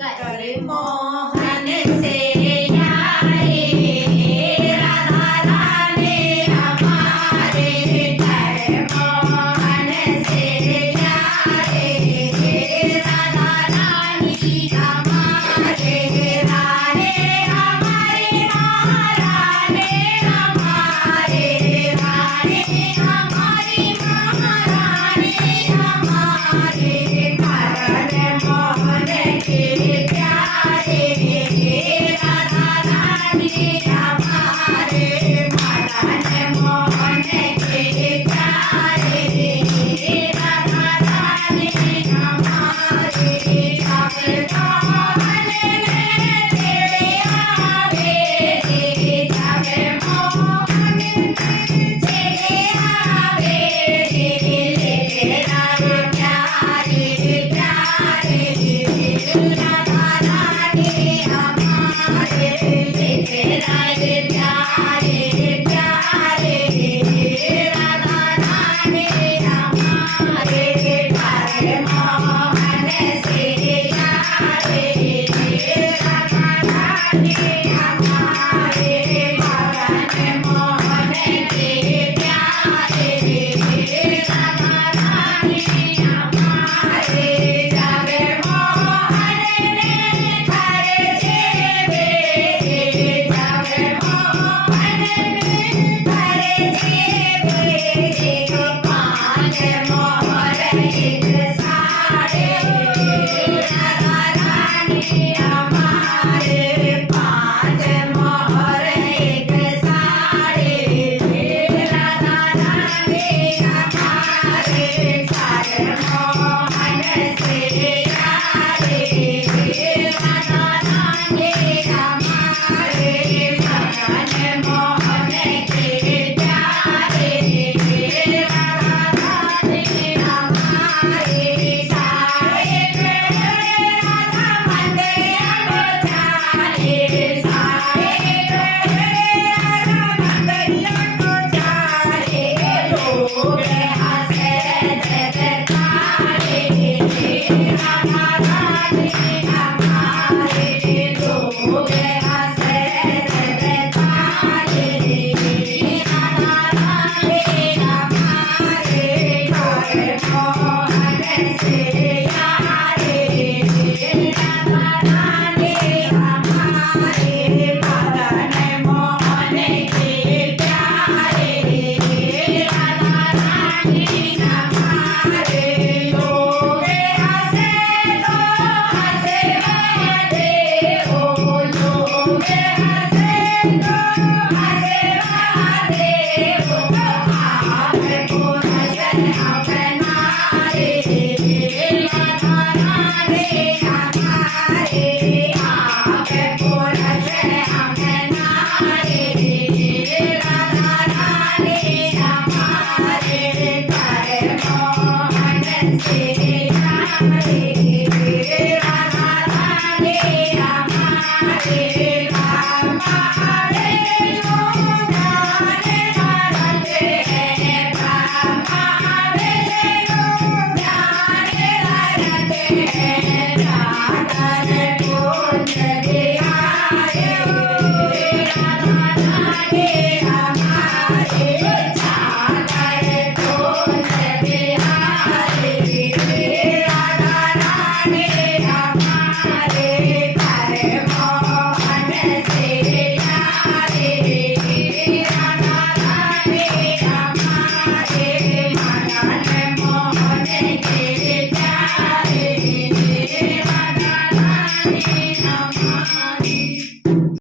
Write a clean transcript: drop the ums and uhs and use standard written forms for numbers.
करे मोहन से यारे राधा रानी हमारे करे मोहन से यारे राधा रानी हमारे राने हमारे महाराने हमारे राने हमारी महारानी हमारे करे मोहन के प्यारे राधा रानी हमारे मदन मोहन के प्यारे राधा रानी हमारे जब मोहन ने तेरे आवे जब मोहन तेरे आवे लेके आए प्यारे प्यारे राधा रानी हमारे लेके आए प्यारे प्यारे राधा रानी हमारे करे मोहन से यारे राधा रानी हमारे मदन मोहन के प्यारे राधा रानी हमारे जब मोहन ने खर्चे बेचे जब मोहन ने खर्चे बेचे पाँच मोहर एक साड़े राधा रानी हमारे पाँच मोहर एक साड़े राधा रानी हमारे करे मोहन से यारे राधा रानी हमारे मदन मोहन के प्यारे राधा रानी हमारे सारे राधा मंदिर बजाए सारे राधा मंदिर बजाए लोग हंसे जयकारे राधा रानी हमारे लोग हंसे जयकारे राधा रानी हमारे करे मोहन से यारे राधा रानी हमारे मदन मोहन के प्यारे राधा रानी हमारे लोग हंसे तो हंसे वादे हो लोग हंसे तो हंसे वादे हो आपको नजर अपनारे राधा रानी हमारे आपको नजर अपनारे राधा रानी हमारे करे मोहन से यारे